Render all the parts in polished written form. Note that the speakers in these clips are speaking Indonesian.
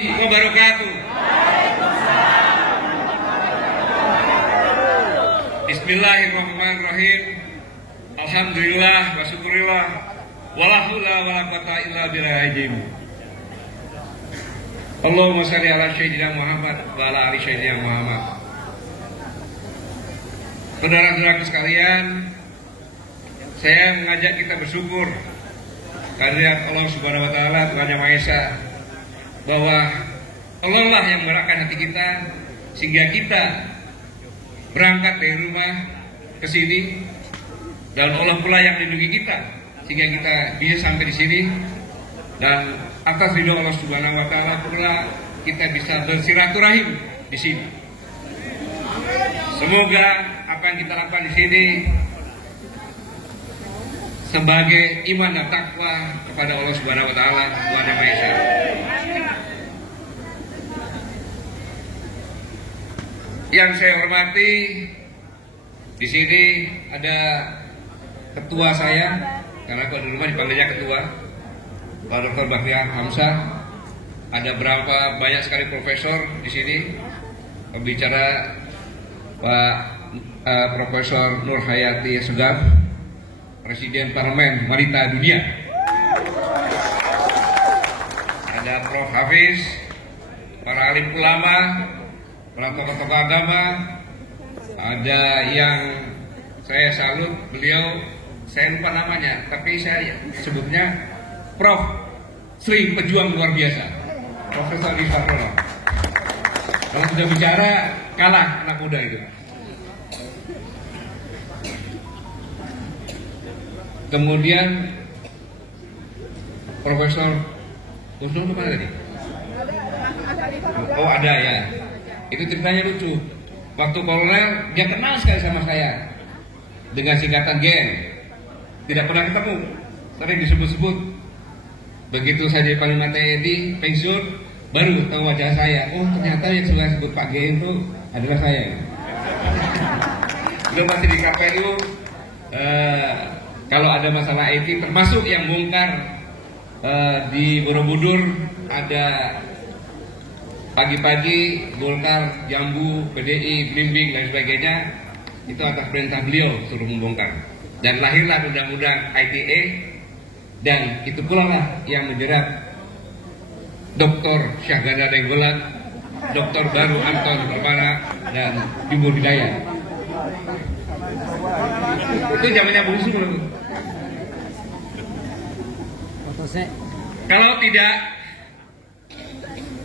Wabarakatuh. Bismillahirrahmanirrahim. Alhamdulillah wa syukurillah. Wala haula wala quwata illa billahil. Allahumma shalli ala sayyidina Muhammad wa ala ali sayyidina Muhammad. Saudara-saudaraku sekalian, saya mengajak kita bersyukur kehadirat Allah Subhanahu wa taala, Tuhan Yang Maha Esa, bahwa Allah lah yang menggerakkan hati kita sehingga kita berangkat dari rumah ke sini, dan Allah pula yang melindungi kita sehingga kita bisa sampai di sini, dan atas ridho Allah Subhanahu wa taala pula kita bisa bersilaturahim di sini. Semoga apa yang kita lakukan di sini sebagai iman dan takwa kepada Allah Subhanahu wa taala, Tuhan Yang Maha Esa. Yang saya hormati, di sini ada ketua saya, karena kalau di rumah dipanggilnya ketua, Pak Dr. Bakriah Hamzah. Ada banyak sekali profesor di sini. Pembicara Pak Profesor Nur Hayati Segaf, Presiden Parlemen Wanita Dunia. Ada Prof. Hafiz, para alim ulama, para tokoh-tokoh agama. Ada yang saya salut, beliau saya lupa namanya, tapi saya sebutnya Prof. Sri pejuang luar biasa, Profesor Isfarno. Kalau sudah bicara kalah anak muda itu. Kemudian Profesor Usnul itu mana tadi? Oh ada ya. Itu ceritanya lucu. Waktu kolonel dia kenal sekali sama saya dengan singkatan GN. Tidak pernah ketemu, sering disebut-sebut. Begitu saya jadi Panglima TNI pensiun, baru tahu wajah saya. Oh ternyata yang sudah sebut Pak GN itu adalah saya. Belum masih di KPU. Kalau ada masalah IT, termasuk yang bongkar di Borobudur, ada pagi-pagi Golkar, Jambu, PDI, Blimbing dan sebagainya, itu atas perintah beliau suruh membongkar. Dan lahirlah undang-undang ITE, dan itu pula lah yang menjerat Dr. Syahganda Nainggolan, Dr. Baru Anton Permana, dan Ibu Hidayat. Itu zamannya Bung Sung.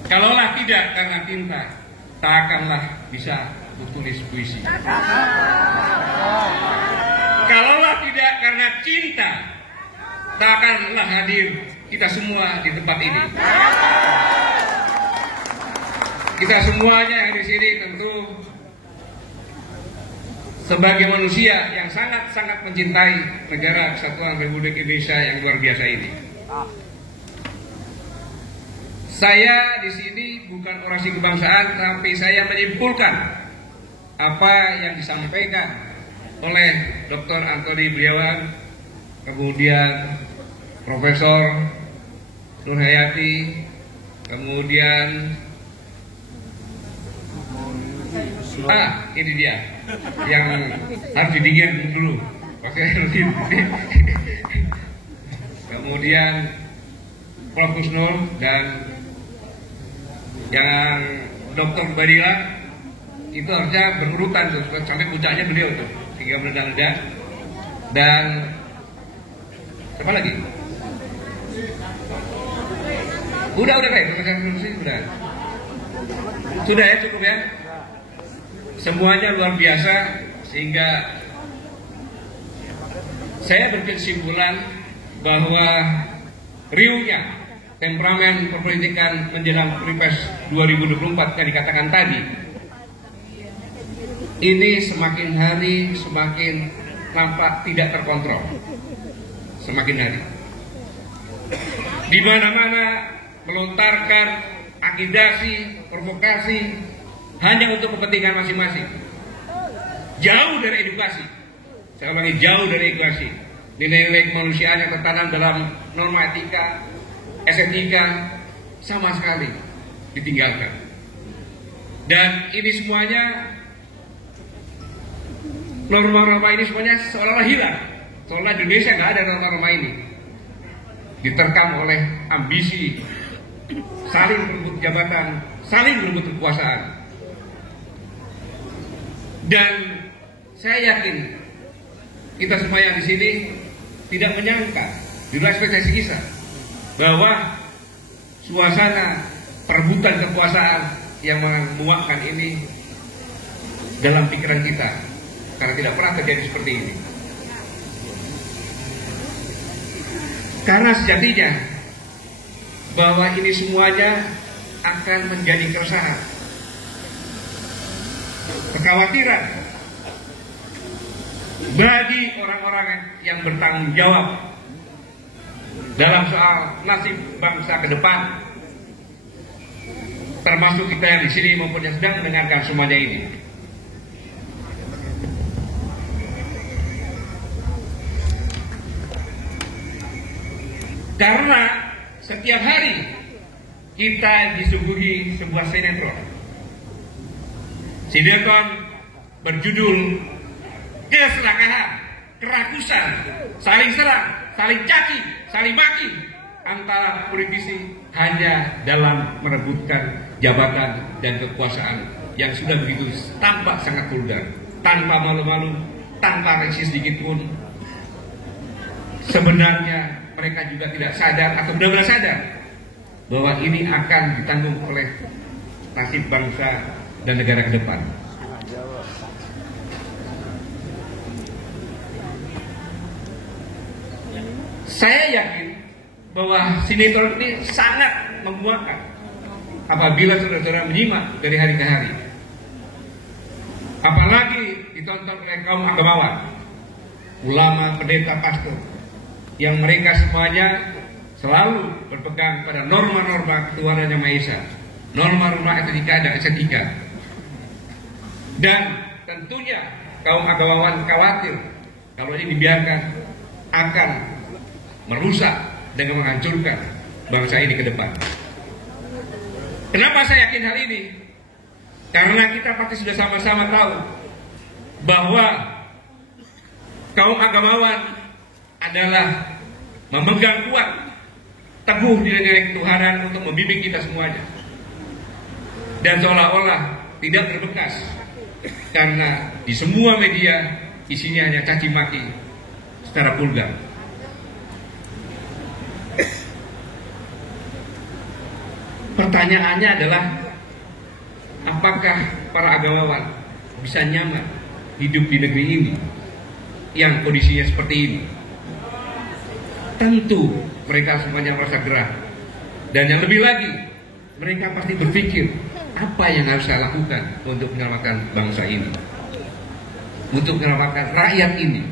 Kalaulah tidak karena cinta, tak akanlah bisa bertulis puisi. Kalaulah tidak karena cinta, tak akanlah hadir kita semua di tempat ini. Kita semuanya yang di sini tentu sebagai manusia yang sangat-sangat mencintai negara Kesatuan Republik Indonesia yang luar biasa ini. Saya di sini bukan orasi kebangsaan, tapi saya menyimpulkan apa yang disampaikan oleh Dr. Antoni Briawan, kemudian Profesor Nur Hayati, kemudian ini dia yang harus didingin dulu. Oke, kemudian Prof. Usnul dan yang Dr. Badila, itu harusnya berurutan tuh sampai puncaknya beliau tuh, hingga meledak-ledak. Dan siapa lagi? Udah kayak sudah ya, cukup ya. Semuanya luar biasa, sehingga saya berkesimpulan bahwa riuhnya temperamen perpolitikan menjelang Pilpres 2024 yang dikatakan tadi, ini semakin hari semakin nampak tidak terkontrol. Semakin hari, di mana-mana melontarkan akidasi, provokasi hanya untuk kepentingan masing-masing. Jauh dari edukasi. Saya ulangi, jauh dari edukasi. Nilai-nilai kemanusiaan yang tertanam dalam norma etika, estetika sama sekali. ditinggalkan. Dan ini semuanya, norma-norma ini semuanya seolah-olah hilang, seolah di Indonesia nggak ada norma-norma ini. Diterkam oleh ambisi, saling berebut jabatan, saling berebut kekuasaan. Dan saya yakin kita semua yang di sini tidak menyangka di luar ekspektasi kita bahwa suasana perebutan kekuasaan yang menguakkan ini dalam pikiran kita, karena tidak pernah terjadi seperti ini. Karena sejatinya bahwa ini semuanya akan menjadi keresahan, kekhawatiran bagi orang-orang yang bertanggung jawab dalam soal nasib bangsa ke depan, termasuk kita yang di sini maupun yang sedang mendengarkan semuanya ini. Karena setiap hari kita disuguhi sebuah sinetron. Sinetron berjudul keserakahan, kerakusan, saling serang, saling caci, saling maki antara politisi hanya dalam merebutkan jabatan dan kekuasaan yang sudah begitu tampak sangat vulgar, tanpa malu-malu, tanpa reaksi sedikit pun. Sebenarnya mereka juga tidak sadar atau benar-benar sadar bahwa ini akan ditanggung oleh nasib bangsa dan negara ke depan. Saya yakin bahwa sinetron ini sangat memuakkan apabila saudara-saudara menyimak dari hari ke hari. Apalagi ditonton oleh kaum agamawan, ulama, pendeta, pastor, yang mereka semuanya selalu berpegang pada norma-norma ketuhanan Yang Maha Esa, norma-norma etika dan estetika. Dan tentunya kaum agamawan khawatir kalau ini dibiarkan akan merusak dan menghancurkan bangsa ini ke depan. Kenapa saya yakin hal ini? Karena kita pasti sudah sama-sama tahu bahwa kaum agamawan adalah memegang kuat teguh nilai-nilai ketuhanan untuk membimbing kita semuanya, dan seolah-olah tidak berbekas karena di semua media isinya hanya caci maki secara vulgar. Pertanyaannya adalah, apakah para agamawan bisa nyaman hidup di negeri ini yang kondisinya seperti ini? Tentu mereka semuanya merasa gerah. Dan yang lebih lagi, mereka pasti berpikir, apa yang harus saya lakukan untuk menyelamatkan bangsa ini, untuk menyelamatkan rakyat ini.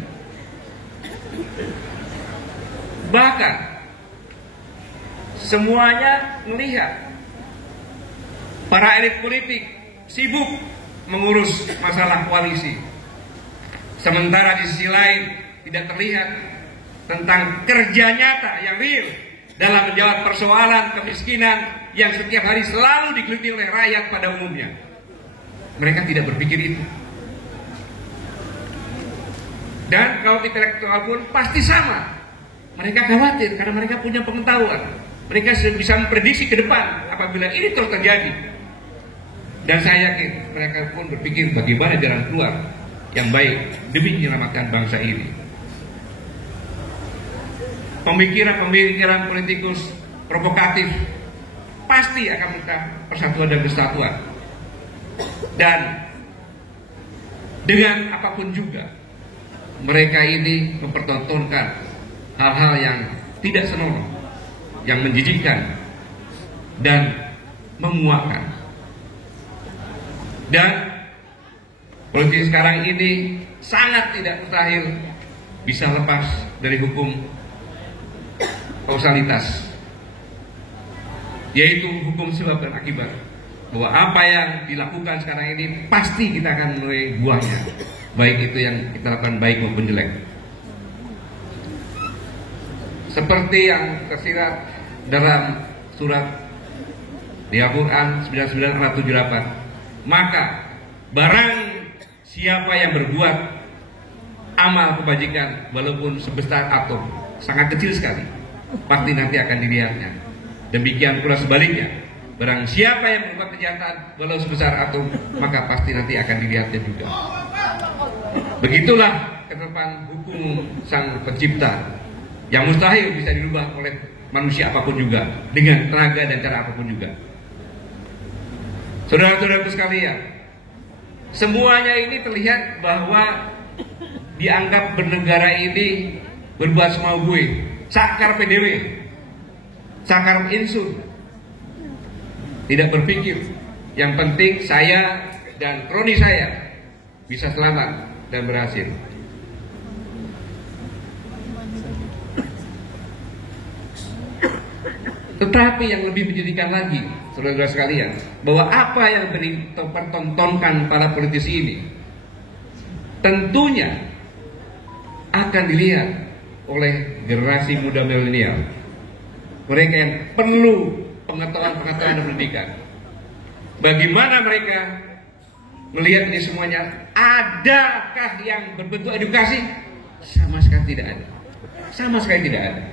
Bahkan semuanya melihat para elit politik sibuk mengurus masalah koalisi, sementara di sisi lain tidak terlihat tentang kerja nyata yang real dalam menjawab persoalan kemiskinan yang setiap hari selalu digeluti oleh rakyat pada umumnya. Mereka tidak berpikir itu. Dan kaum intelektual pun pasti sama. Mereka khawatir karena mereka punya pengetahuan. Mereka bisa memprediksi ke depan apabila ini terus terjadi. Dan saya yakin mereka pun berpikir bagaimana jalan keluar yang baik demi menyelamatkan bangsa ini. Pemikiran-pemikiran politikus provokatif pasti akan minta persatuan dan kesatuan. Dan dengan apapun juga, mereka ini mempertontonkan hal-hal yang tidak senonoh, yang menjijikkan dan memuakkan. Dan politik sekarang ini sangat tidak mustahil bisa lepas dari hukum kausalitas, yaitu hukum sebab dan akibat, bahwa apa yang dilakukan sekarang ini pasti kita akan menuai buahnya, baik itu yang kita lakukan baik maupun jelek. Seperti yang tersirat dalam surat Di Al-Quran 99/78. Maka barang siapa yang berbuat amal kebajikan walaupun sebesar atom, sangat kecil sekali, pasti nanti akan dilihatnya. Demikian pula sebaliknya, barang siapa yang berbuat kejahatan walau sebesar atom, maka pasti nanti akan dilihatnya juga. Begitulah ketetapan hukum Sang Pencipta yang mustahil bisa dirubah oleh manusia apapun juga, dengan tenaga dan cara apapun juga. Saudara-saudaraku sekalian, semuanya ini terlihat bahwa dianggap bernegara ini berbuat semau gue, sakar PDW, sakar insun, tidak berpikir yang penting saya dan kroni saya bisa selamat dan berhasil. Tetapi yang lebih menyedihkan lagi, saudara-saudara sekalian, bahwa apa yang dipertontonkan para politisi ini tentunya akan dilihat oleh generasi muda milenial, mereka yang perlu pengetahuan dan pendidikan. Bagaimana mereka melihat ini semuanya? Adakah yang berbentuk edukasi? Sama sekali tidak ada. Sama sekali tidak ada.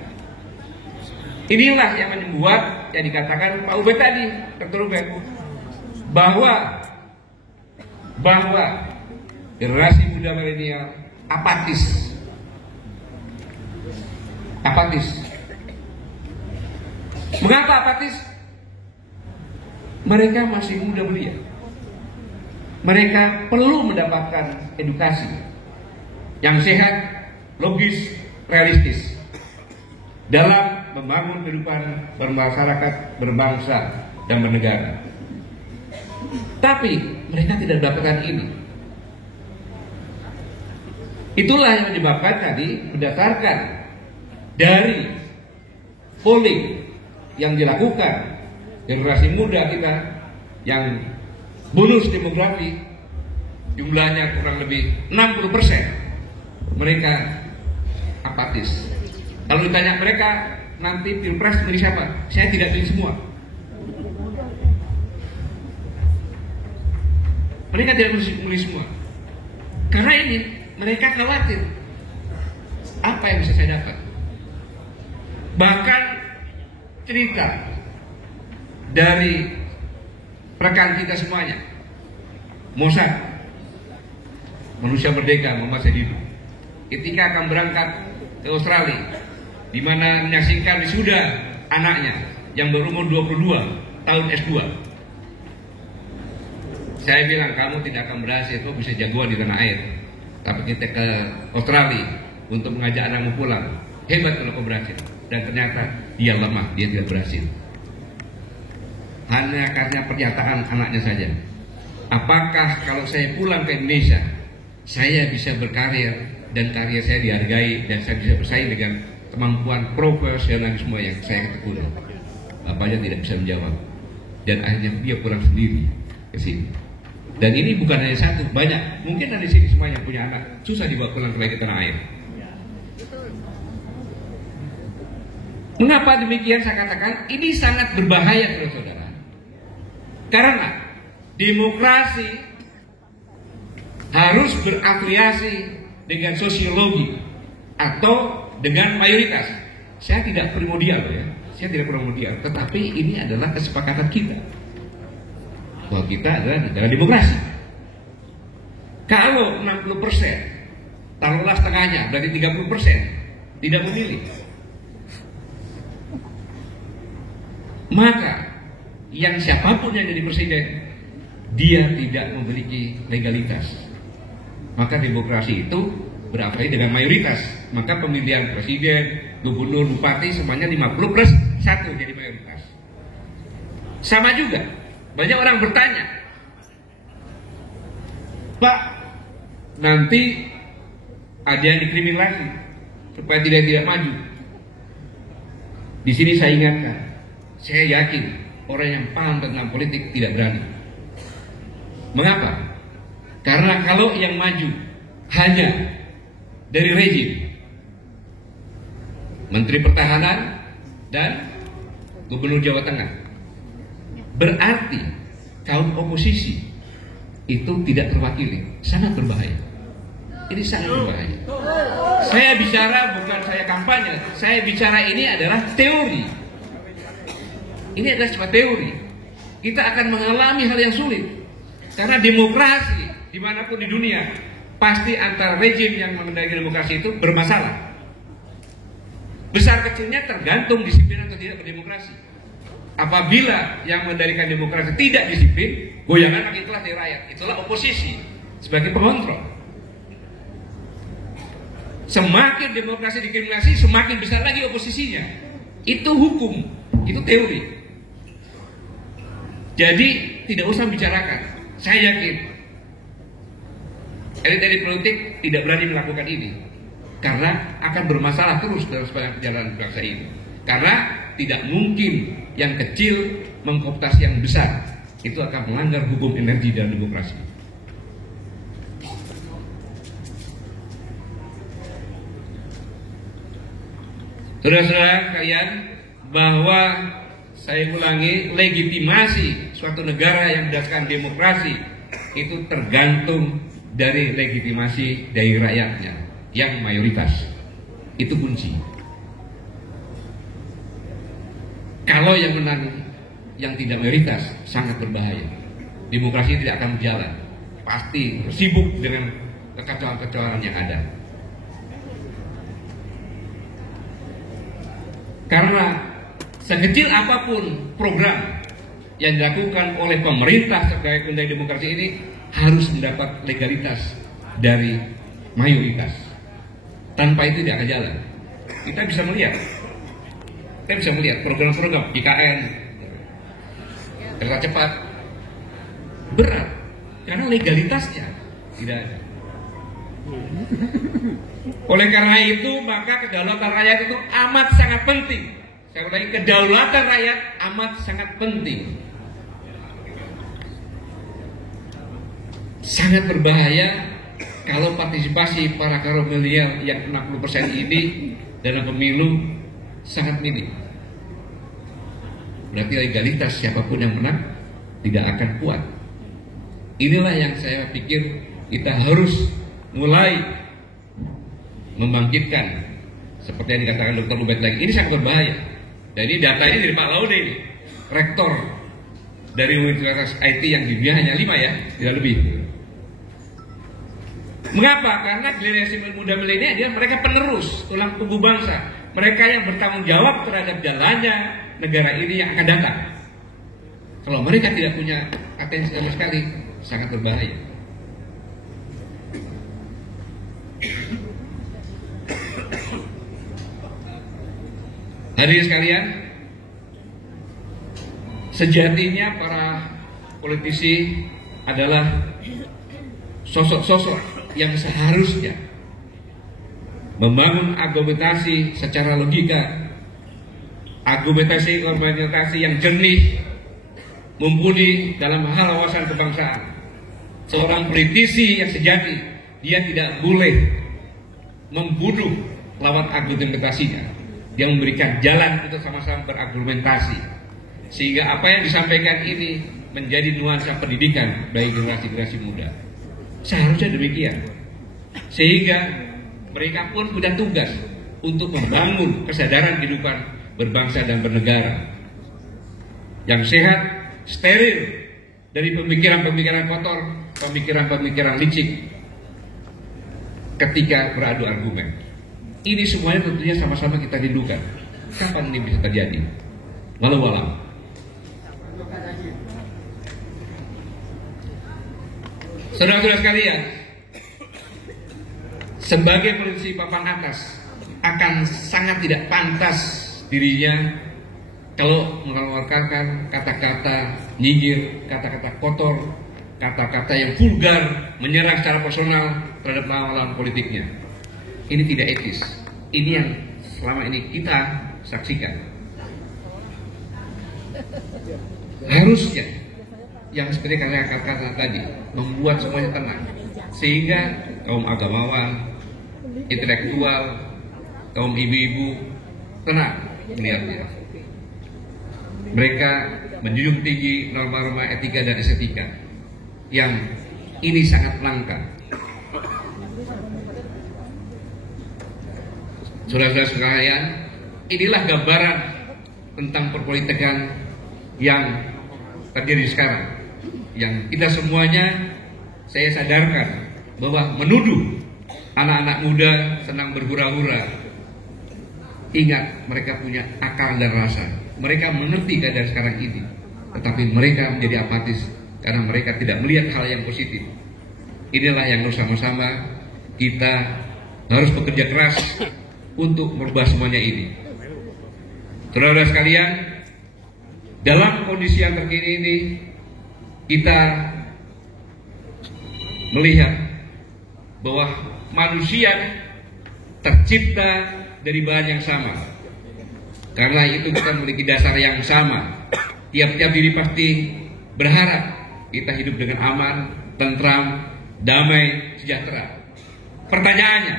Inilah yang membuat yang dikatakan Pak Ubed tadi, Dr. Ubed, bahwa generasi muda milenial apatis. Mengapa apatis? Mereka masih muda belia. Mereka perlu mendapatkan edukasi yang sehat, logis, realistis dalam membangun kehidupan bermasyarakat, berbangsa, dan bernegara. Tapi mereka tidak mendapatkan ini. Itulah yang menyebabkan tadi, berdasarkan dari polling yang dilakukan generasi muda kita yang bonus demografi, jumlahnya kurang lebih 60%, mereka apatis. Kalau ditanya mereka nanti pilpres milih siapa? Saya tidak pilih semua. Mereka tidak milih semua. Karena ini mereka khawatir apa yang bisa saya dapat. Bahkan cerita dari rekan kita semuanya, Mossad, manusia merdeka Muhammad Sadidu, ketika akan berangkat ke Australia, di mana menyaksikan wisuda anaknya yang berumur 22 tahun S2. Saya bilang, kamu tidak akan berhasil, kamu bisa jagoan di tanah air, tapi kita ke Australia untuk mengajak anakmu pulang, hebat kalau kau berhasil. Dan ternyata dia lemah, dia tidak berhasil. Hanya karena pernyataan anaknya saja. Apakah kalau saya pulang ke Indonesia, saya bisa berkarir dan karir saya dihargai dan saya bisa bersaing dengan kemampuan profesional semua yang saya tekuni? Bapaknya tidak bisa menjawab. Dan akhirnya dia pulang sendiri ke sini. Dan ini bukan hanya satu, banyak. Mungkin ada di sini semuanya punya anak, susah dibawa pulang ke tanah air. Mengapa demikian? Saya katakan ini sangat berbahaya, saudara-saudara. Karena demokrasi harus berafiliasi dengan sosiologi atau dengan mayoritas. Saya tidak primordial ya, saya tidak primordial. Tetapi ini adalah kesepakatan kita bahwa kita adalah negara demokrasi. Kalau 60%, taruhlah setengahnya, berarti 30% tidak memilih, maka yang siapapun yang jadi presiden, dia tidak memiliki legalitas. Maka demokrasi itu berafiliasi dengan mayoritas. Maka pemilihan presiden, gubernur, bupati semuanya 50+1 jadi mayoritas. Sama juga, banyak orang bertanya, Pak, nanti ada yang dikriminalisasi supaya tidak maju. Di sini saya ingatkan, saya yakin orang yang paham tentang politik tidak berani. Mengapa? Karena kalau yang maju hanya dari rejim, Menteri Pertahanan dan Gubernur Jawa Tengah, berarti kaum oposisi itu tidak terwakili. Sangat berbahaya. Ini sangat berbahaya. Saya bicara bukan saya kampanye, saya bicara ini adalah teori. Ini adalah sebuah teori. Kita akan mengalami hal yang sulit. Karena demokrasi dimanapun di dunia, pasti antara rejim yang mengendalikan demokrasi itu bermasalah. Besar kecilnya tergantung disiplin atau tidak berdemokrasi. Apabila yang mengendalikan demokrasi tidak disiplin, goyangan akan itulah dari rakyat. Itulah oposisi sebagai pengontrol. Semakin demokrasi dikriminasi, semakin besar lagi oposisinya. Itu hukum, itu teori. Jadi tidak usah bicarakan. Saya yakin elit-elit politik tidak berani melakukan ini, karena akan bermasalah terus dalam sepanjang perjalanan bangsa ini. Karena tidak mungkin yang kecil mengkooptasi yang besar. Itu akan melanggar hukum energi dan demokrasi. Saudara-saudara kalian, bahwa saya ulangi, legitimasi suatu negara yang berdasarkan demokrasi itu tergantung dari legitimasi dari rakyatnya yang mayoritas. Itu kunci. Kalau yang menang yang tidak mayoritas, sangat berbahaya. Demokrasi tidak akan berjalan. Pasti sibuk dengan kekacauan-kekacauan yang ada. Karena sekecil apapun program yang dilakukan oleh pemerintah terkait dengan demokrasi ini harus mendapat legalitas dari mayoritas. Tanpa itu tidak akan jalan. Kita bisa melihat program-program IKN, kereta cepat, berat karena legalitasnya tidak ada. Oleh karena itu, maka kedaulatan rakyat itu amat sangat penting. Saya ulangi, kedaulatan rakyat amat sangat penting. Sangat berbahaya kalau partisipasi para kaum milenial yang 60% ini dalam pemilu sangat minim. Berarti legalitas siapapun yang menang tidak akan kuat. Inilah yang saya pikir kita harus mulai membangkitkan, seperti yang dikatakan Dr. Ubed lagi. Ini sangat berbahaya. Jadi data ini dari Pak Laude ini, rektor dari Universitas IT yang di dunia hanya 5 ya, tidak lebih. Mengapa? Karena generasi muda milenial dia mereka penerus tulang punggung bangsa. Mereka yang bertanggung jawab terhadap jalannya negara ini yang akan datang. Kalau mereka tidak punya atensi sama sekali, sangat berbahaya. Hadirin sekalian, sejatinya para politisi adalah sosok-sosok yang seharusnya membangun argumentasi secara logika, argumentasi yang jernih, mumpuni dalam hal wawasan kebangsaan. Seorang politisi yang sejati, dia tidak boleh membunuh lawan argumentasinya. Dia memberikan jalan untuk sama-sama berargumentasi, sehingga apa yang disampaikan ini menjadi nuansa pendidikan bagi generasi-generasi muda. Seharusnya demikian, sehingga mereka pun punya tugas untuk membangun kesadaran kehidupan berbangsa dan bernegara yang sehat, steril dari pemikiran-pemikiran kotor, pemikiran-pemikiran licik ketika beradu argumen. Ini semuanya tentunya sama-sama kita rindukan. Kapan ini bisa terjadi? Walau-walau. Saudara-saudara sekalian, sebagai politisi papan atas akan sangat tidak pantas dirinya kalau mengeluarkan kata-kata nyinyir, kata-kata kotor, kata-kata yang vulgar, menyerang secara personal terhadap lawan-lawan politiknya. Ini tidak etis. Ini yang selama ini kita saksikan. Harusnya yang seperti kata-kata tadi membuat semuanya tenang, sehingga kaum agamawan, intelektual, kaum ibu-ibu tenang melihatnya. Mereka menjunjung tinggi norma-norma etika dan estetika yang ini sangat langka. Saudara-saudara sekalian, inilah gambaran tentang perpolitikan yang terjadi sekarang, yang kita semuanya saya sadarkan bahwa menuduh anak-anak muda senang berhura-hura. Ingat, mereka punya akal dan rasa. Mereka mengerti keadaan sekarang ini, tetapi mereka menjadi apatis karena mereka tidak melihat hal yang positif. Inilah yang bersama-sama kita harus bekerja keras untuk merubah semuanya ini. Saudara-saudara sekalian, dalam kondisi yang terkini ini kita melihat bahwa manusia tercipta dari bahan yang sama. Karena itu kita memiliki dasar yang sama. Tiap-tiap diri pasti berharap kita hidup dengan aman, tentram, damai, sejahtera. Pertanyaannya,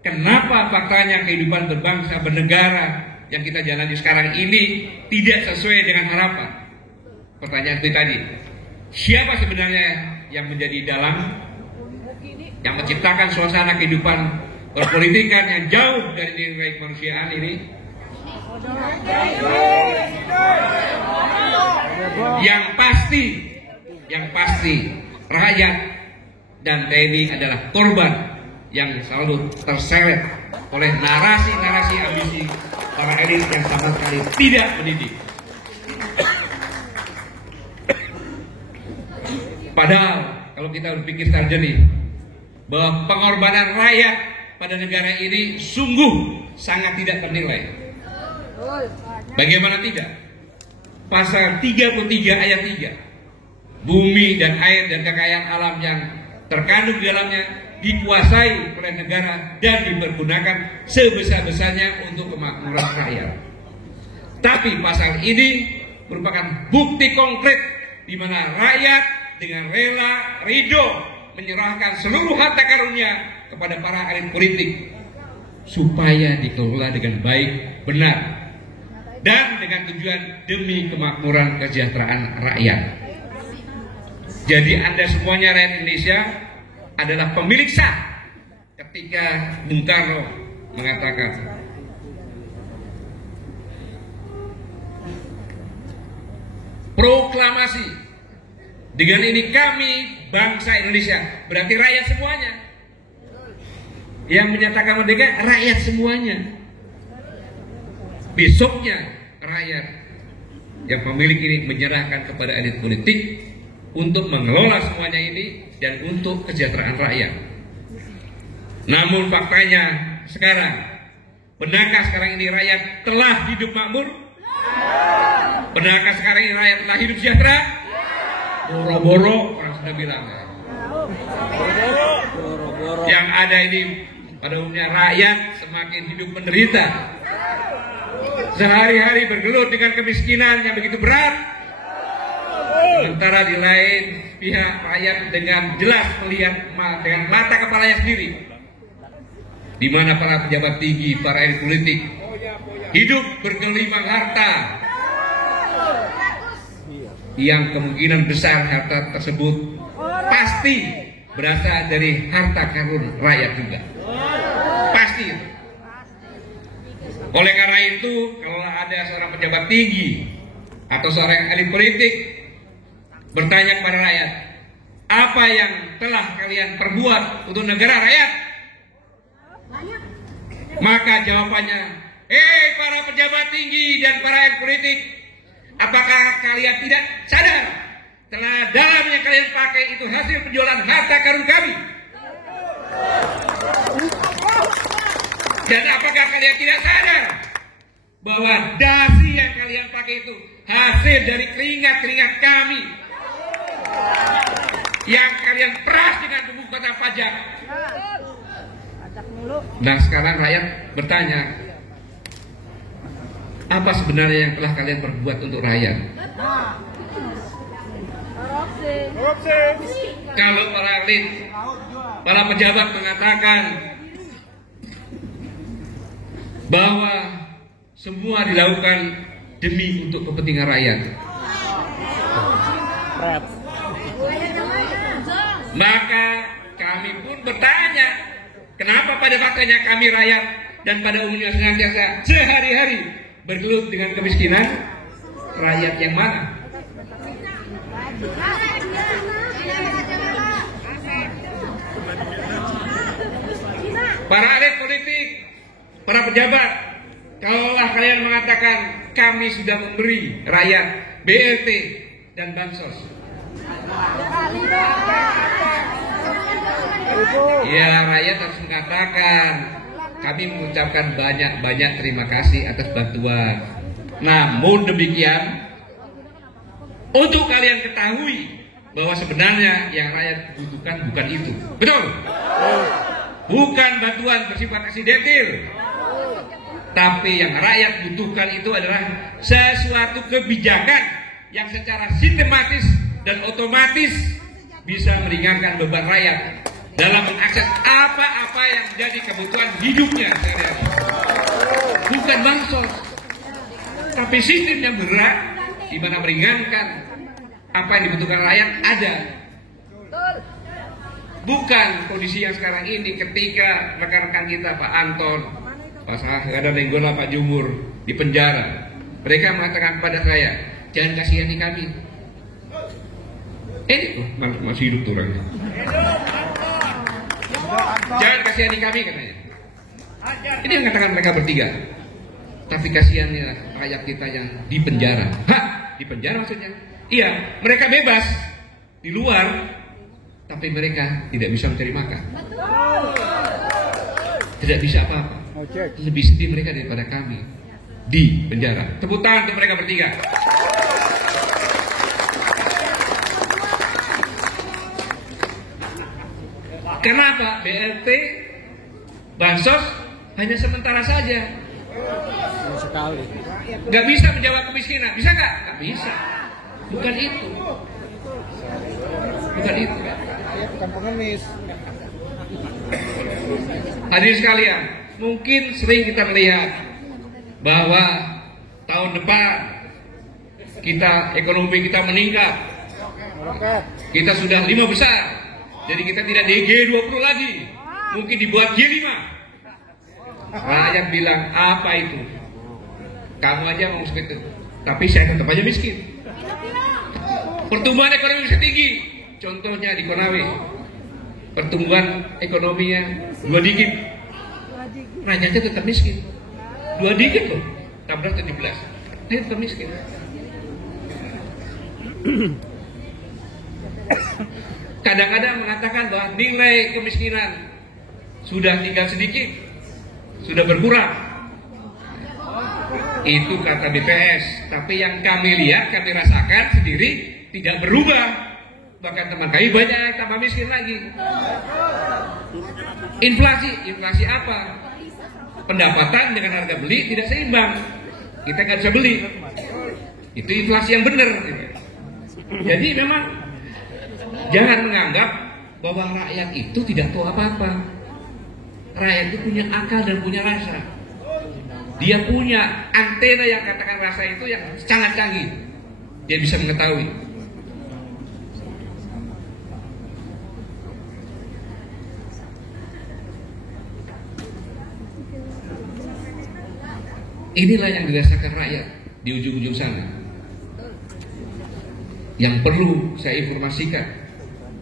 kenapa faktanya kehidupan berbangsa, bernegara yang kita jalani sekarang ini tidak sesuai dengan harapan? Pertanyaan itu tadi, siapa sebenarnya yang menjadi dalang, yang menciptakan suasana kehidupan perpolitikan yang jauh dari nilai kemanusiaan ini? Yang pasti rakyat dan TNI adalah korban yang selalu terseret oleh narasi-narasi ambisi para elit yang sama sekali tidak mendidik. Padahal kalau kita berpikir secara jernih bahwa pengorbanan rakyat pada negara ini sungguh sangat tidak ternilai. Bagaimana tidak? Pasal 33 ayat 3, bumi dan air dan kekayaan alam yang terkandung di dalamnya dikuasai oleh negara dan dipergunakan sebesar-besarnya untuk kemakmuran rakyat. Tapi pasal ini merupakan bukti konkret di mana rakyat dengan rela, ridho menyerahkan seluruh harta karunia kepada para elit politik supaya dikelola dengan baik, benar, dan dengan tujuan demi kemakmuran kesejahteraan rakyat. Jadi Anda semuanya rakyat Indonesia adalah pemilik sah ketika Bung Karno mengatakan proklamasi, dengan ini kami bangsa Indonesia, berarti rakyat semuanya. Yang menyatakan merdeka rakyat semuanya. Besoknya rakyat yang pemilik ini menyerahkan kepada elit politik untuk mengelola semuanya ini dan untuk kesejahteraan rakyat. Namun faktanya sekarang, benarkah sekarang ini rakyat telah hidup makmur? Benarkah sekarang ini rakyat telah hidup sejahtera? Boro-boro orang sudah bilang. Yang ada ini pada umumnya rakyat semakin hidup menderita. Sehari-hari bergelut dengan kemiskinan yang begitu berat. Sementara di lain pihak rakyat dengan jelas melihat dengan mata kepalanya sendiri, di mana para pejabat tinggi, para elit politik hidup bergelimang harta, yang kemungkinan besar harta tersebut pasti berasal dari harta karun rakyat juga. Pasti. Oleh karena itu, kalau ada seorang pejabat tinggi atau seorang elit politik bertanya kepada rakyat, apa yang telah kalian perbuat untuk negara rakyat? Maka jawabannya, para pejabat tinggi dan para elit politik, apakah kalian tidak sadar tenaga dalam yang kalian pakai itu hasil penjualan harta karun kami? Dan apakah kalian tidak sadar bahwa dasi yang kalian pakai itu hasil dari keringat-keringat kami yang kalian peras dengan pembukuan pajak? Nah sekarang rakyat bertanya, apa sebenarnya yang telah kalian perbuat untuk rakyat? Kalau para elit, para pejabat mengatakan bahwa semua dilakukan demi untuk kepentingan rakyat, Maka kami pun bertanya, kenapa pada faktanya kami rakyat dan pada umumnya senantiasa sehari-hari bergelut dengan kemiskinan? Rakyat yang mana? Para elit politik, para pejabat, kalaulah kalian mengatakan kami sudah memberi rakyat BLT dan bansos, ya rakyat harus mengatakan kami mengucapkan banyak-banyak terima kasih atas bantuan. Namun demikian, untuk kalian ketahui bahwa sebenarnya yang rakyat butuhkan bukan itu. Betul? Bukan bantuan bersifat aksidental. Tapi yang rakyat butuhkan itu adalah sesuatu kebijakan yang secara sistematis dan otomatis bisa meringankan beban rakyat dalam mengakses apa-apa yang menjadi kebutuhan hidupnya sehari-hari. Bukan bansos, tapi sistem yang berat di mana meringankan apa yang dibutuhkan rakyat ada. Bukan kondisi yang sekarang ini ketika rekan-rekan kita Pak Anton, Pak Sahada Nenggola, Pak Jumur di penjara. Mereka mengatakan kepada saya, jangan kasihani kami. Masih hidup tuh orangnya. Jangan kasihani kami katanya. Ini yang mengatakan mereka bertiga. Tapi kasihanilah rakyat kita yang di penjara. Hah? Di penjara maksudnya? Iya, mereka bebas di luar, tapi mereka tidak bisa mencari makan. Tidak bisa apa-apa. Lebih sedih mereka daripada kami di penjara. Tepuk tangan untuk mereka bertiga. Kenapa? BLT, bansos hanya sementara saja. Sekali. Gak bisa menjawab kemiskinan. Bisa nggak? Gak bisa. Bukan itu. Bukan itu. Bukan pengemis. Hadirin sekalian, mungkin sering kita melihat bahwa tahun depan ekonomi kita meningkat. Kita sudah 5 besar. Jadi kita tidak di G20 lagi. Mungkin dibuat G5. Rakyat bilang, apa itu? Kamu aja mau seperti itu. Tapi saya tetap aja miskin. Pertumbuhan ekonomi bisa tinggi. Contohnya di Konawe. Pertumbuhan ekonominya 2 digit. Rakyatnya tetap miskin. 2 digit loh. Tabrak 17. Dia tetap miskin. Kadang-kadang mengatakan bahwa nilai kemiskinan sudah tinggal sedikit, sudah berkurang. Itu kata BPS. Tapi yang kami lihat, kami rasakan sendiri tidak berubah. Bahkan teman kami banyak yang tambah miskin lagi. Inflasi apa? Pendapatan dengan harga beli tidak seimbang. Kita nggak bisa beli. Itu inflasi yang benar. Jadi memang jangan menganggap bahwa rakyat itu tidak tahu apa-apa. Rakyat itu punya akal dan punya rasa. Dia punya antena yang katakan rasa itu yang sangat canggih. Dia bisa mengetahui. Inilah yang dirasakan rakyat di ujung-ujung sana. Yang perlu saya informasikan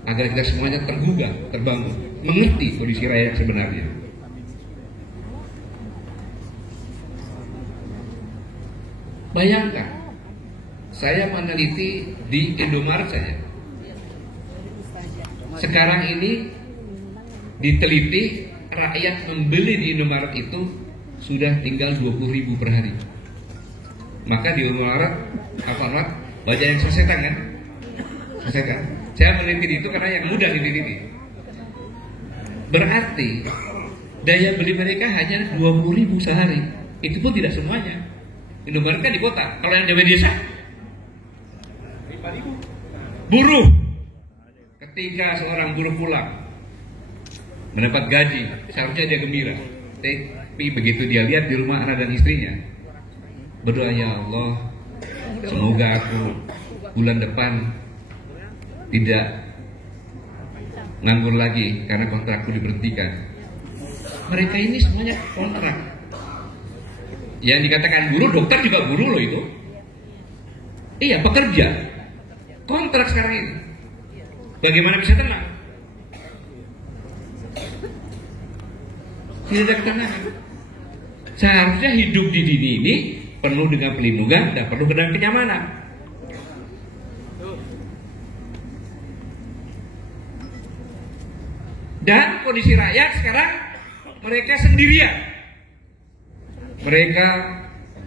agar kita semuanya tergugah, terbangun, mengerti kondisi rakyat sebenarnya. Bayangkan, saya meneliti di Indomaret saja. Sekarang ini diteliti rakyat membeli di Indomaret itu sudah tinggal 20.000 per hari. Maka di Indomaret, Alfamart, banyak yang sasetan kan? Sasetan. Saya meneliti itu karena yang mudah diteliti. Berarti daya beli mereka hanya 20.000 sehari. Itu pun tidak semuanya. Indomaret kan di kota. Kalau yang di desa 5.000. Buruh. Ketika seorang buruh pulang mendapat gaji, seharusnya dia gembira. Tapi begitu dia lihat di rumah anak dan istrinya, berdoa, ya Allah, semoga aku bulan depan tidak nganggur lagi karena kontrakku diberhentikan. Mereka ini semuanya kontrak. Yang dikatakan buruh, dokter juga buruh loh itu. Iya, pekerja. Kontrak sekarang ini. Bagaimana bisa tenang? Tidak ada ketenangan. Seharusnya hidup di dini ini penuh dengan pelindungan dan penuh dengan kenyamanan. Dan kondisi rakyat sekarang mereka sendirian. Mereka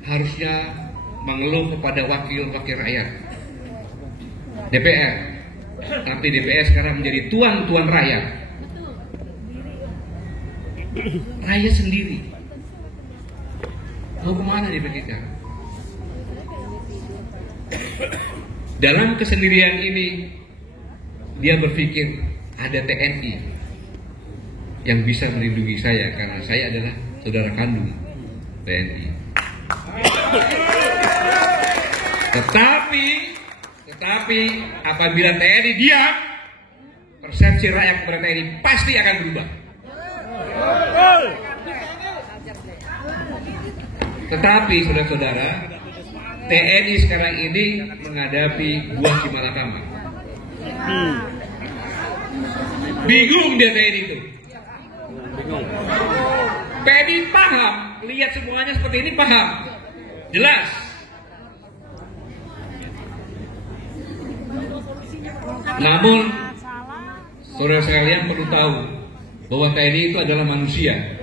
harusnya mengeluh kepada wakil-wakil rakyat, DPR. Tapi DPR sekarang menjadi tuan-tuan rakyat. Rakyat sendiri. Mau kemana nih kita? Dalam kesendirian ini, dia berpikir ada TNI yang bisa melindungi saya karena saya adalah saudara kandung TNI. Tetapi apabila TNI diam, persepsi rakyat kepada TNI pasti akan berubah. Tetapi saudara-saudara, TNI sekarang ini menghadapi buah simalakama. Bingung dia TNI itu. TNI paham, lihat semuanya seperti ini paham, jelas. Namun, saudara sekalian perlu tahu bahwa TNI itu adalah manusia.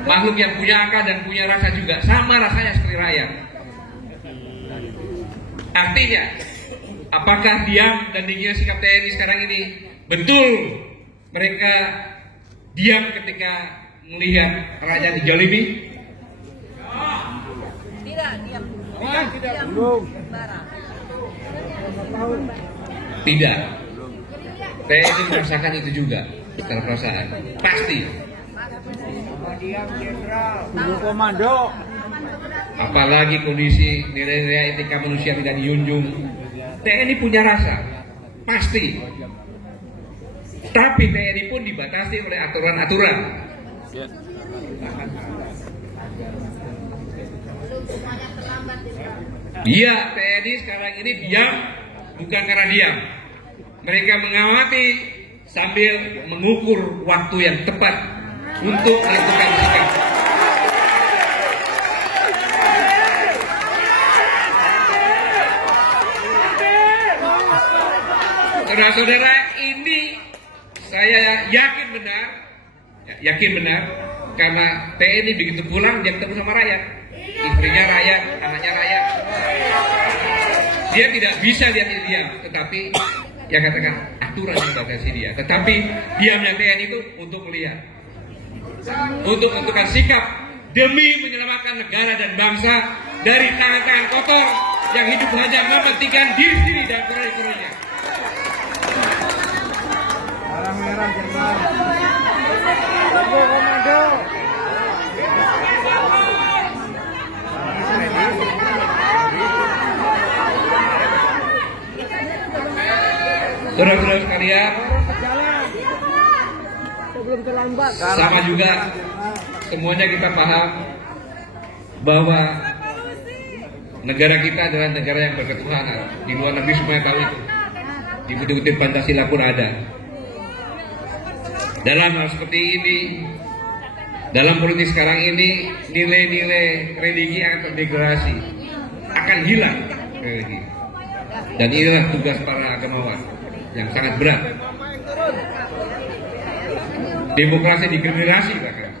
Makhluk yang punya akal dan punya rasa juga, sama rasanya seperti rakyat. Artinya, apakah diam dan dinginnya sikap TNI sekarang ini betul mereka diam ketika melihat rakyat dijolimi? Tidak, diam. Tidak. TNI merasakan itu juga secara perasaan. Pasti. Komando. Apalagi kondisi nilai-nilai etika manusia tidak dijunjung, TNI punya rasa, pasti. Tapi TNI pun dibatasi oleh aturan-aturan. Iya, TNI sekarang ini diam bukan karena diam. Mereka mengamati sambil mengukur waktu yang tepat untuk menentukan sikap. Saudara-saudara, ini saya yakin benar, karena TNI begitu pulang dia ketemu sama rakyat, istrinya rakyat, anaknya rakyat. Dia tidak bisa lihat dia diam, tetapi ya katakan aturan yang batasi dia. Tetapi diamnya TNI itu untuk melihat, untuk menentukan sikap demi menyelamatkan negara dan bangsa dari tangan-tangan kotor yang hidup hanya mementingkan diri sendiri dan keroyokan. Merah jenderal. Komando. Saudara-saudara sekalian, Sebelum terlambat. sama juga semuanya kita paham bahwa negara kita adalah negara yang berketuhanan. Di luar negeri semuanya tahu itu. Di butir-butir Pancasila pun ada. Dalam hal seperti ini, dalam politik sekarang ini, nilai-nilai religi akan terdegradasi, akan hilang religi. Dan inilah tugas para agamawan yang sangat berat. Demokrasi dikriminalisasi bahkan.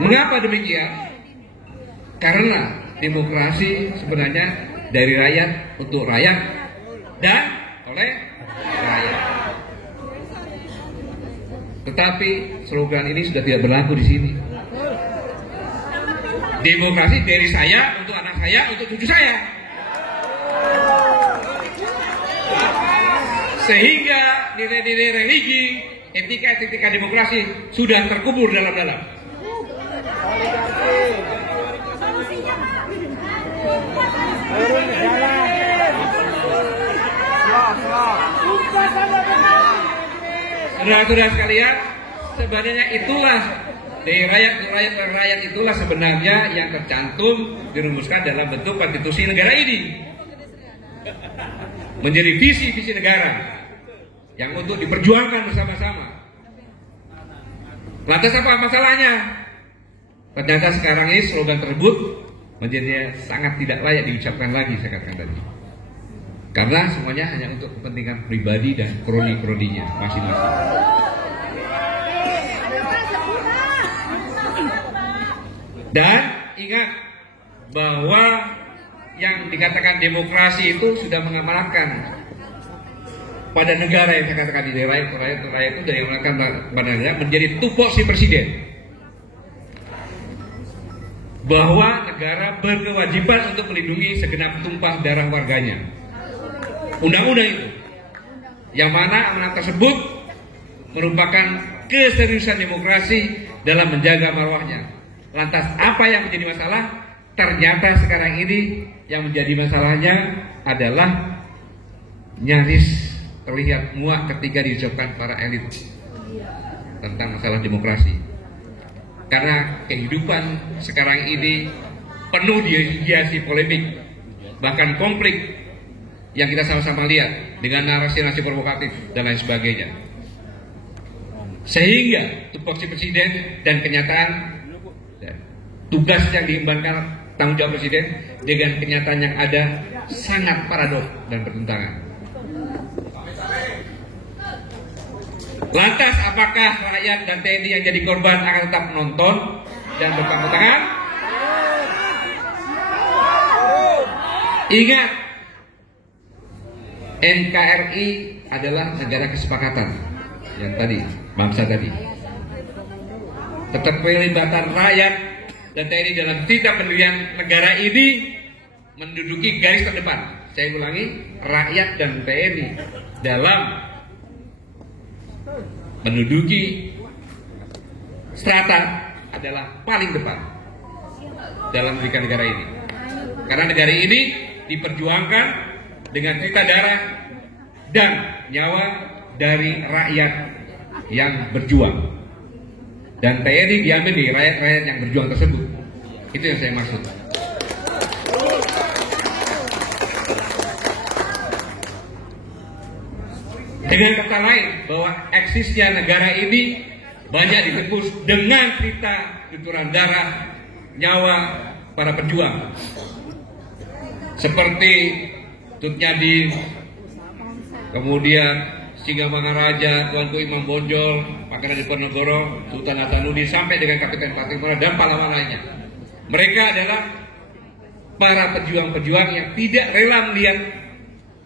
Mengapa demikian? Karena demokrasi sebenarnya dari rakyat untuk rakyat dan oleh rakyat. Tetapi slogan ini sudah tidak berlaku di sini. Demokrasi dari saya untuk anak saya untuk cucu saya. Sehingga nilai-nilai religi, etika demokrasi sudah terkubur dalam-dalam. Saudara-saudara sekalian, sebenarnya itulah dari rakyat itulah sebenarnya yang tercantum dirumuskan dalam bentuk konstitusi negara ini. Menjadi visi negara yang untuk diperjuangkan bersama-sama. Lantas apa masalahnya? Ternyata sekarang ini slogan tersebut menjadi sangat tidak layak diucapkan lagi, saya katakan tadi. Karena semuanya hanya untuk kepentingan pribadi dan kroni-kroninya masing-masing. Dan ingat bahwa yang dikatakan demokrasi itu sudah mengamanatkan pada negara yang saya katakan di rakyat itu dari mengamanatkan pada negara menjadi tupoksi presiden. Bahwa negara berkewajiban untuk melindungi segenap tumpah darah warganya. Undang-undang itu, yang mana amanat tersebut merupakan keseriusan demokrasi dalam menjaga marwahnya. Lantas apa yang menjadi masalah? Ternyata sekarang ini yang menjadi masalahnya adalah nyaris terlihat muak ketika diucapkan para elit tentang masalah demokrasi. Karena kehidupan sekarang ini penuh dihiasi polemik, bahkan konflik yang kita sama-sama lihat dengan narasi-narasi provokatif dan lain sebagainya. Sehingga tupoksi presiden dan kenyataan tugas yang diembankan tanggung jawab presiden dengan kenyataan yang ada sangat paradok dan bertentangan. Lantas apakah rakyat dan TNI yang jadi korban akan tetap menonton dan bertepuk tangan? Ingat, NKRI adalah negara kesepakatan yang tadi, bangsa tadi. Keterlibatan rakyat dan TNI dalam titah pendirian negara ini menduduki garis terdepan. Saya ulangi, rakyat dan TNI dalam menduduki strata adalah paling depan dalam mendirikan negara ini. Karena negara ini diperjuangkan dengan titah darah dan nyawa dari rakyat yang berjuang. Dan TNI diambil dari rakyat-rakyat yang berjuang tersebut. Itu yang saya maksud. Dengan kata lain, bahwa eksisnya negara ini banyak ditebus dengan cerita cucuran darah, nyawa para pejuang. Seperti Tut Nyadin, kemudian Singa Mangaraja, Tuanku Imam Bonjol, Pangeran Diponegoro, Sultan Hasanuddin, sampai dengan Kapiten Fatimura dan pahlawan lainnya. Mereka adalah para pejuang-pejuang yang tidak rela melihat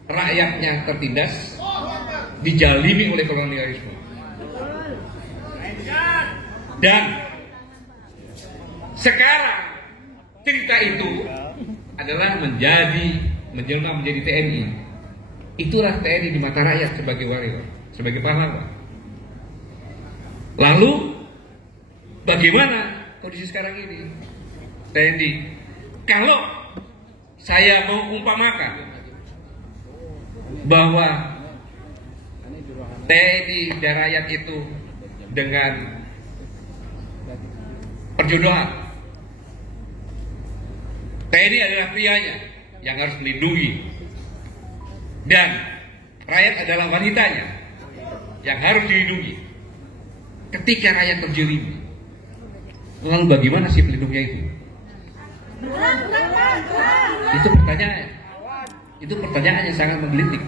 rakyatnya tertindas, dijalimi oleh kolonialisme. Dan sekarang cerita itu adalah menjelma menjadi TNI. Itulah TNI di mata rakyat sebagai warrior, sebagai pahlawan. Lalu bagaimana kondisi sekarang ini? TNI, kalau saya mau umpamakan bahwa TNI dan rakyat itu dengan perjodohan, TNI adalah prianya yang harus melindungi, dan rakyat adalah wanitanya yang harus dilindungi. Ketika rakyat terjelimi, lalu bagaimana sih pelindungnya itu? Itu pertanyaan yang sangat menggelitik.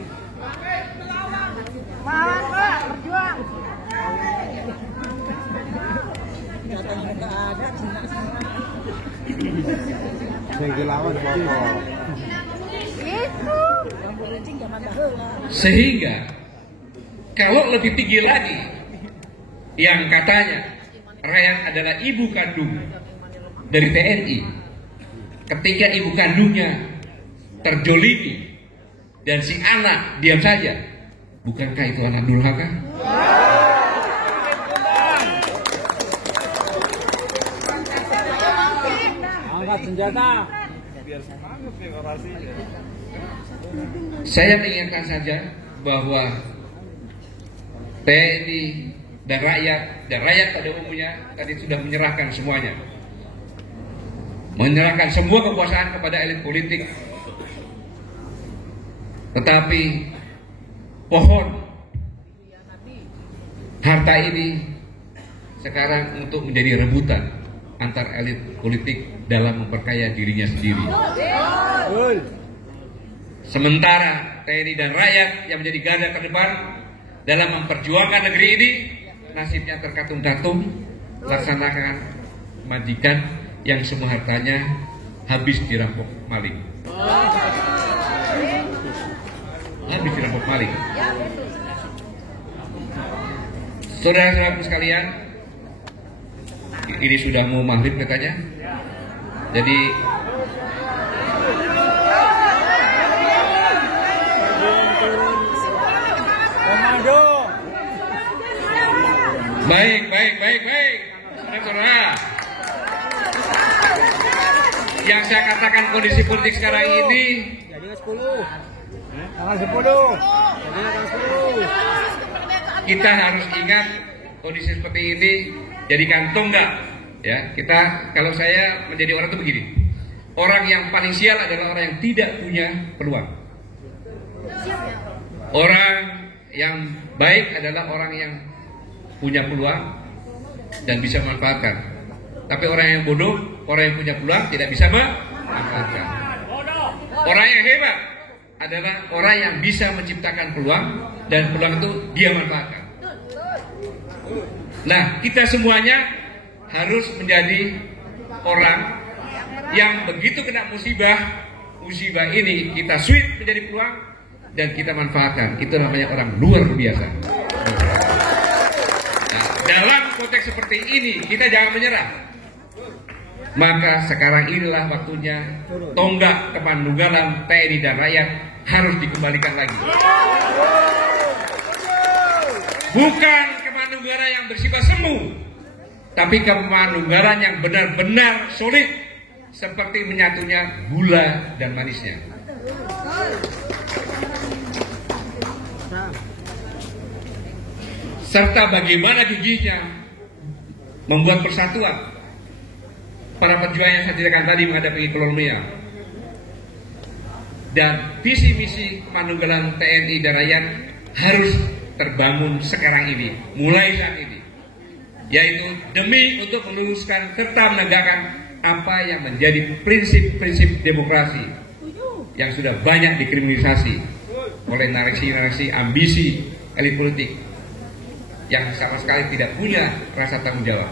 Sehingga kalau lebih tinggi lagi, yang katanya rakyat adalah ibu kandung dari TNI, ketika ibu kandungnya terjolimi dan si anak diam saja, Bukankah itu anak durhaka? Angkat senjata. Saya ingatkan saja bahwa TNI dan rakyat pada umumnya tadi sudah menyerahkan semuanya, menyerahkan semua kekuasaan kepada elit politik. Tetapi pohon harta ini sekarang untuk menjadi rebutan antar elit politik dalam memperkaya dirinya sendiri. Sementara TNI dan rakyat yang menjadi garda terdepan dalam memperjuangkan negeri ini nasibnya terkatung-katung, laksanakan majikan yang semua hartanya habis dirampok maling. Habis dirampok maling. Saudara-saudaraku sekalian, ini sudah mau maghrib katanya. Jadi Komando. baik. Saudara-saudara, yang saya katakan kondisi politik sekarang ini Jadi 10. Tanggal 10. Jadi tanggal 10. kita harus ingat kondisi seperti ini jadikan tonggak ya. Kita, kalau saya menjadi orang itu begini, orang yang paling sial adalah orang yang tidak punya peluang. Orang yang baik adalah orang yang punya peluang dan bisa memanfaatkan. Tapi orang yang bodoh, orang yang punya peluang tidak bisa memanfaatkan. Orang yang hebat adalah orang yang bisa menciptakan peluang dan peluang itu dia manfaatkan. Nah, kita semuanya harus menjadi orang yang begitu kena musibah ini kita switch menjadi peluang dan kita manfaatkan. Itu namanya orang luar biasa. Nah, dalam konteks seperti ini kita jangan menyerah. Maka sekarang inilah waktunya tonggak kemanunggalan TNI dan rakyat harus dikembalikan lagi. Bukan kemanunggalan yang bersifat semu, tapi kemanunggalan yang benar-benar solid, seperti menyatunya gula dan manisnya. Serta bagaimana giginya membuat persatuan para pejuang yang saya ceritakan tadi menghadapi kolonial. Dan visi misi kemanunggalan TNI dan rakyat harus terbangun sekarang ini, mulai saat ini, yaitu demi untuk meluruskan serta menegakkan apa yang menjadi prinsip-prinsip demokrasi yang sudah banyak dikriminalisasi oleh narasi-narasi ambisi elit politik yang sama sekali tidak punya rasa tanggung jawab.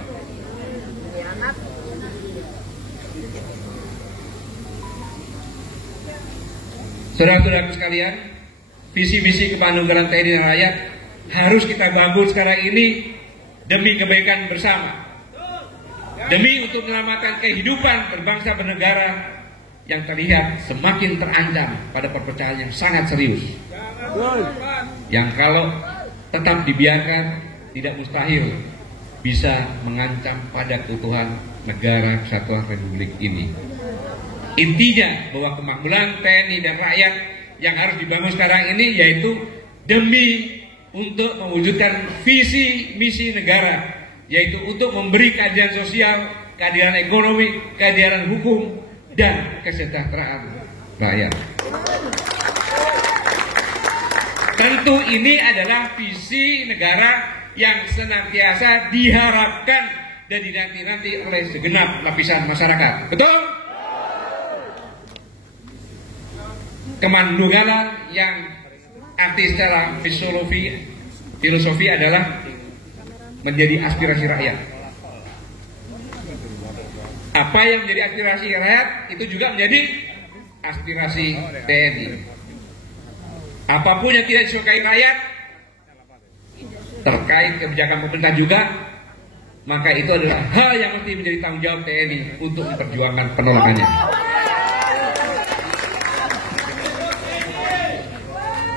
Saudara-saudaraku sekalian, visi misi kemanunggalan TNI dan rakyat harus kita bangun sekarang ini demi kebaikan bersama, demi untuk menyelamatkan kehidupan berbangsa bernegara yang terlihat semakin terancam pada perpecahan yang sangat serius, yang kalau tetap dibiarkan tidak mustahil bisa mengancam pada keutuhan negara kesatuan Republik ini. Intinya bahwa kemakmuran TNI dan rakyat yang harus dibangun sekarang ini yaitu demi untuk mewujudkan visi misi negara, yaitu untuk memberi keadilan sosial, keadilan ekonomi, keadilan hukum, dan kesejahteraan rakyat. Tentu ini adalah visi negara yang senantiasa diharapkan dan dinanti-nanti oleh segenap lapisan masyarakat. Betul? Kemanunggalan yang arti secara filosofi adalah menjadi aspirasi rakyat. Apa yang menjadi aspirasi rakyat itu juga menjadi aspirasi TNI. Apapun yang tidak disukai rakyat terkait kebijakan pemerintah juga, maka itu adalah hal yang mesti menjadi tanggung jawab TNI untuk memperjuangkan penolakannya.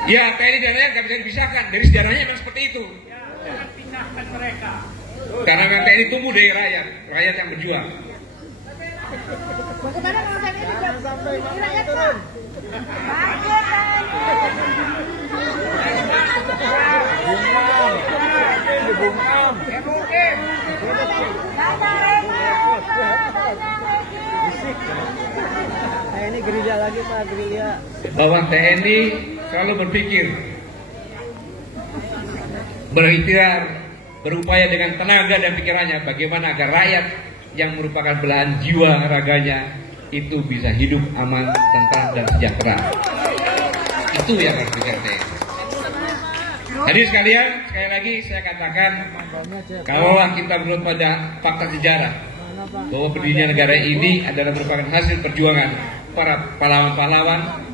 Ya, TNI dan rakyat nggak bisa dipisahkan. Dari sejarahnya memang seperti itu. Karena memang TNI tumbuh dari rakyat yang berjuang. Bagaimana kalau TNI di rakyat, Pak? TNI gerilya lagi Pak, gerilya. Bahwa TNI selalu berpikir, berikhtiar, berupaya dengan tenaga dan pikirannya bagaimana agar rakyat yang merupakan belahan jiwa raganya itu bisa hidup aman, tentram dan sejahtera. Itu yang harus dipikirkan TNI. Hadirin sekalian, sekali lagi saya katakan, kalaulah kita berunut pada fakta sejarah bahwa berdirinya negara ini adalah merupakan hasil perjuangan para pahlawan-pahlawan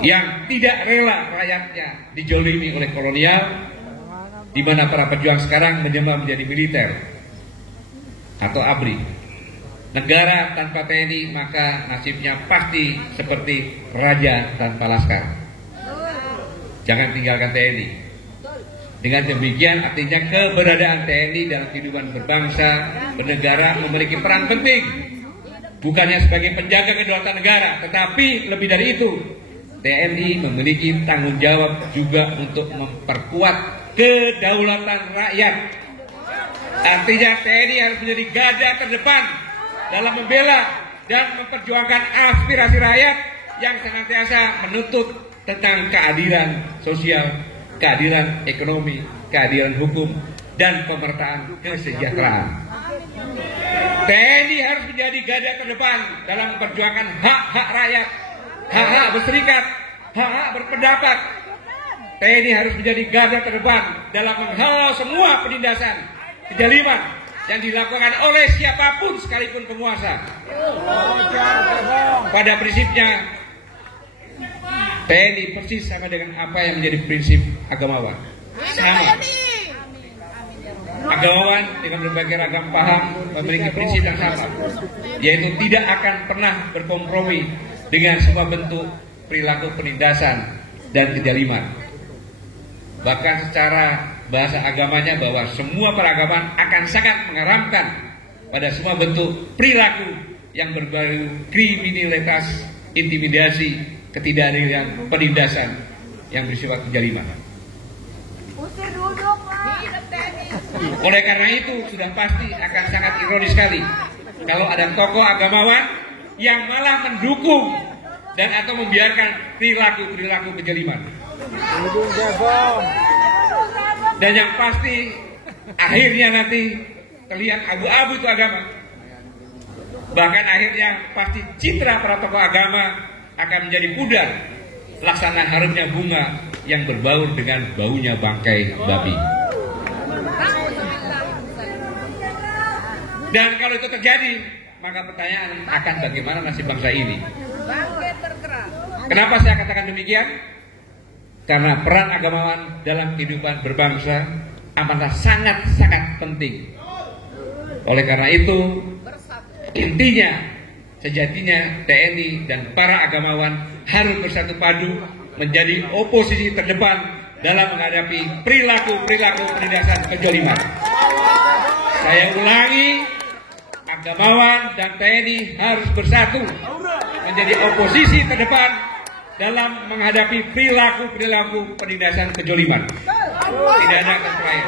yang tidak rela rakyatnya dijolimi oleh kolonial, di mana para pejuang sekarang menjelma menjadi militer atau ABRI. Negara tanpa TNI maka nasibnya pasti seperti raja tanpa laskar. Jangan tinggalkan TNI. Dengan demikian artinya keberadaan TNI dalam kehidupan berbangsa, bernegara memiliki peran penting. Bukannya sebagai penjaga kedaulatan negara, tetapi lebih dari itu, TNI memiliki tanggung jawab juga untuk memperkuat kedaulatan rakyat. Artinya TNI harus menjadi garda terdepan dalam membela dan memperjuangkan aspirasi rakyat yang senantiasa menuntut tentang keadilan sosial, keadilan ekonomi, keadilan hukum, dan pemerataan kesejahteraan. TNI harus menjadi garda terdepan dalam memperjuangkan hak-hak rakyat, hak-hak berserikat, hak-hak berpendapat. TNI harus menjadi garda terdepan dalam menghalau semua penindasan, kezaliman yang dilakukan oleh siapapun sekalipun penguasa. Pada prinsipnya, TNI persis sama dengan apa yang menjadi prinsip agamawan. Sama. Agamawan dengan berbagai ragam paham memiliki prinsip yang sama, yaitu tidak akan pernah berkompromi dengan semua bentuk perilaku penindasan dan kezaliman. Bahkan secara bahasa agamanya bahwa semua peragaman akan sangat mengharamkan pada semua bentuk perilaku yang berbau kriminalitas, intimidasi, ketidakadilan, penindasan yang bersifat kezaliman. Oleh karena itu sudah pasti akan sangat ironis sekali kalau ada tokoh agamawan yang malah mendukung dan atau membiarkan perilaku kezaliman. Dan yang pasti akhirnya nanti terlihat abu-abu itu agama. Bahkan akhirnya pasti citra para tokoh agama akan menjadi pudar, laksana harumnya bunga yang berbaur dengan baunya bangkai babi. Dan kalau itu terjadi, maka pertanyaan akan bagaimana nasib bangsa ini. Kenapa saya katakan demikian? Karena peran agamawan dalam kehidupan berbangsa amatlah sangat-sangat penting. Oleh karena itu, intinya, sejatinya TNI dan para agamawan harus bersatu padu menjadi oposisi terdepan dalam menghadapi perilaku penindasan kezaliman. Saya ulangi, agamawan dan TNI harus bersatu menjadi oposisi terdepan dalam menghadapi perilaku penindasan kezaliman. Tidak ada kata lain.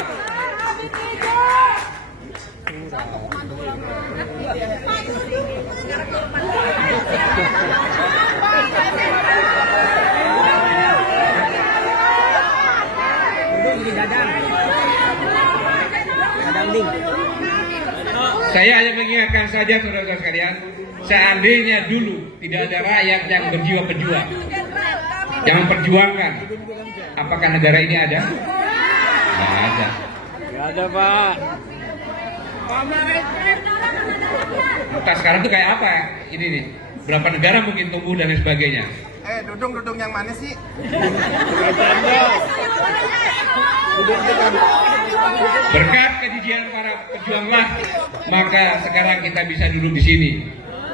Saya hanya mengingatkan saja saudara-saudara sekalian, seandainya dulu tidak ada rakyat yang berjiwa pejuang, yang memperjuangkan, apakah negara ini ada? Tidak ada. Tidak ada Pak. Entah sekarang tuh kayak apa ini nih? Berapa negara mungkin tumbuh dan lain sebagainya. Dudung yang mana sih? Berkat kejijian para pejuanglah, maka sekarang kita bisa duduk di sini.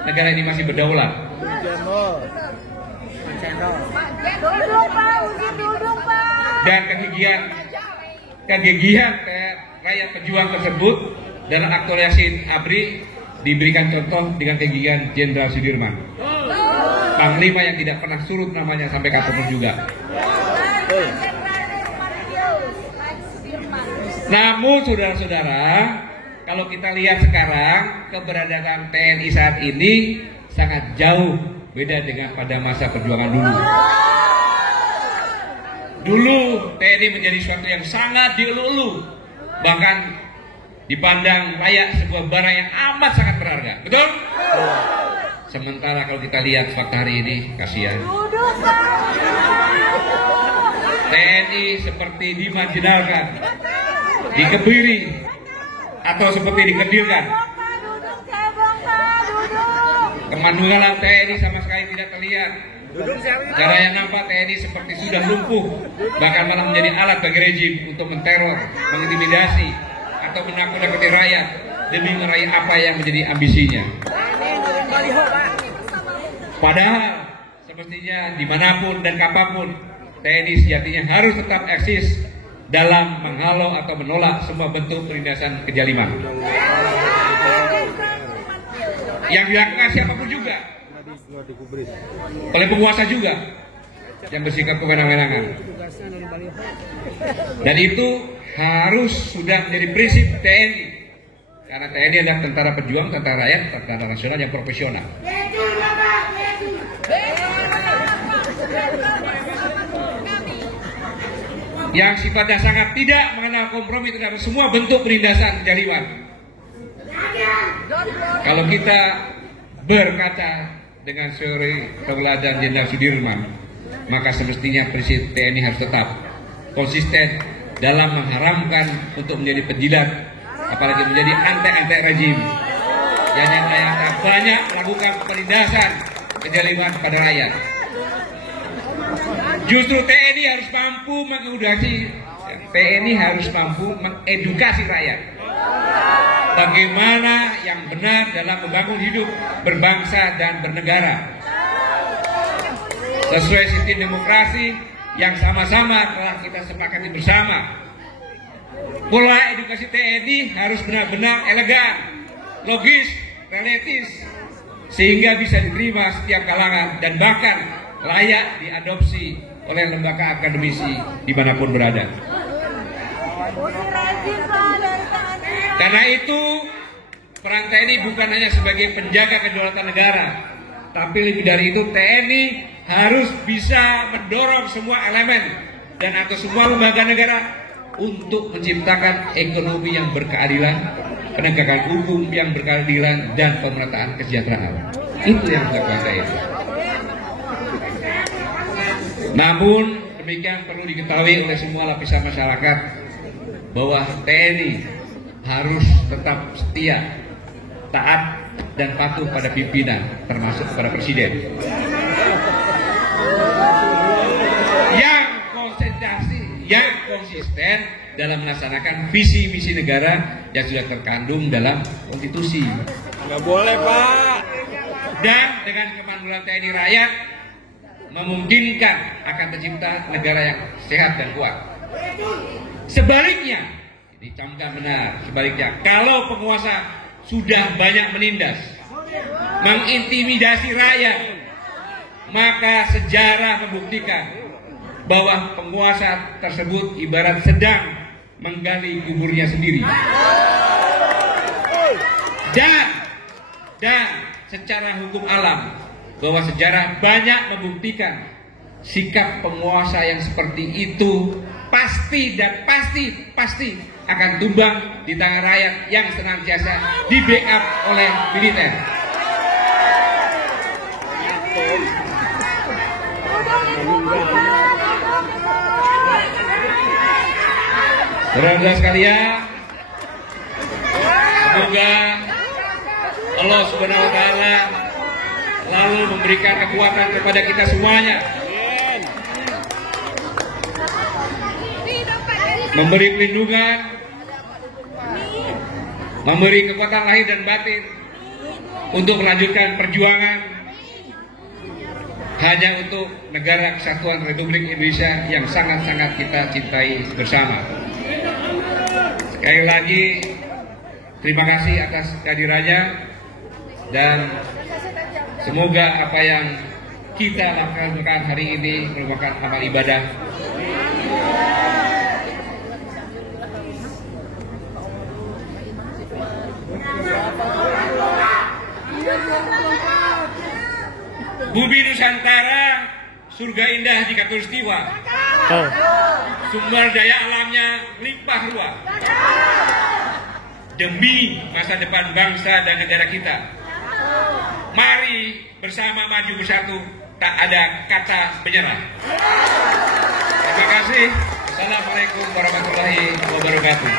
Negara ini masih berdaulat. Duduk, Pak. dan kegigihan rakyat pejuang tersebut dalam aktualisasi ABRI diberikan contoh dengan kegigihan Jenderal Sudirman, Panglima yang tidak pernah surut namanya sampai kapanpun juga. Namun saudara-saudara, kalau kita lihat sekarang keberadaan TNI saat ini sangat jauh beda dengan pada masa perjuangan dulu. Dulu TNI menjadi sesuatu yang sangat dielu-elu, bahkan dipandang layak sebuah barang yang amat sangat berharga, betul? Sementara kalau kita lihat fakta hari ini, kasihan. TNI seperti dimarginalkan, dikebiri, atau seperti dikerdilkan. Kemanusiaan TNI sama sekali tidak terlihat. Cara yang nampak TNI seperti sudah lumpuh, bahkan malah menjadi alat bagi rejim untuk menteror, mengintimidasi, atau menakut-nakuti rakyat demi meraih apa yang menjadi ambisinya. Padahal semestinya dimanapun dan kapanpun TNI sejatinya harus tetap eksis dalam menghalau atau menolak semua bentuk penindasan kezaliman yang dilakukan siapapun juga, oleh penguasa juga yang bersikap kewenang-wenangan. Dan itu harus sudah menjadi prinsip TNI, karena TNI adalah tentara pejuang, tentara rakyat, tentara nasional yang profesional. Yang sifatnya sangat tidak mengenal kompromi terhadap semua bentuk penindasan kezaliman. Kalau kita berkaca dengan teori tauladan Jenderal Sudirman, maka semestinya prinsip TNI harus tetap konsisten dalam mengharamkan untuk menjadi penjilat, apalagi menjadi antek-antek rejim yang nyata-nyata banyak melakukan penindasan kezaliman pada rakyat. Justru TNI harus mampu mengedukasi rakyat bagaimana yang benar dalam membangun hidup berbangsa dan bernegara sesuai sistem demokrasi yang sama-sama telah kita sepakati bersama. Pola edukasi TNI harus benar-benar elegan, logis, realistis, sehingga bisa diterima setiap kalangan dan bahkan layak diadopsi oleh lembaga akademisi dimanapun berada. Karena itu peran TNI bukan hanya sebagai penjaga kedaulatan negara, tapi lebih dari itu TNI harus bisa mendorong semua elemen dan atau semua lembaga negara untuk menciptakan ekonomi yang berkeadilan, penegakan hukum yang berkeadilan, dan pemerataan kesejahteraan. Itu yang dilakukan TNI. Namun demikian perlu diketahui oleh semua lapisan masyarakat bahwa TNI harus tetap setia, taat, dan patuh pada pimpinan, termasuk kepada presiden. Yang konsisten dalam melaksanakan visi misi negara yang sudah terkandung dalam konstitusi. Nggak boleh, Pak. Dan dengan kemandulan TNI rakyat memungkinkan akan tercipta negara yang sehat dan kuat. Sebaliknya, dicamkan benar, sebaliknya, kalau penguasa sudah banyak menindas, mengintimidasi rakyat, maka sejarah membuktikan bahwa penguasa tersebut ibarat sedang menggali kuburnya sendiri. Dan secara hukum alam, bahwa sejarah banyak membuktikan sikap penguasa yang seperti itu pasti akan tumbang di tangan rakyat yang senantiasa di backup oleh militer. Saudara-saudara sekalian, semoga Allah Subhanahu wa Ta'ala lalu memberikan kekuatan kepada kita semuanya, memberi perlindungan, memberi kekuatan lahir dan batin untuk melanjutkan perjuangan hanya untuk negara kesatuan Republik Indonesia yang sangat-sangat kita cintai bersama. Sekali lagi, terima kasih atas kehadirannya dan semoga apa yang kita lakukan hari ini merupakan amal ibadah. Bumi Nusantara, surga indah di Katulistiwa. Sumber daya alamnya limpah ruah. Demi masa depan bangsa dan negara kita, mari bersama maju bersatu, tak ada kata menyerah. Terima kasih. Assalamualaikum warahmatullahi wabarakatuh.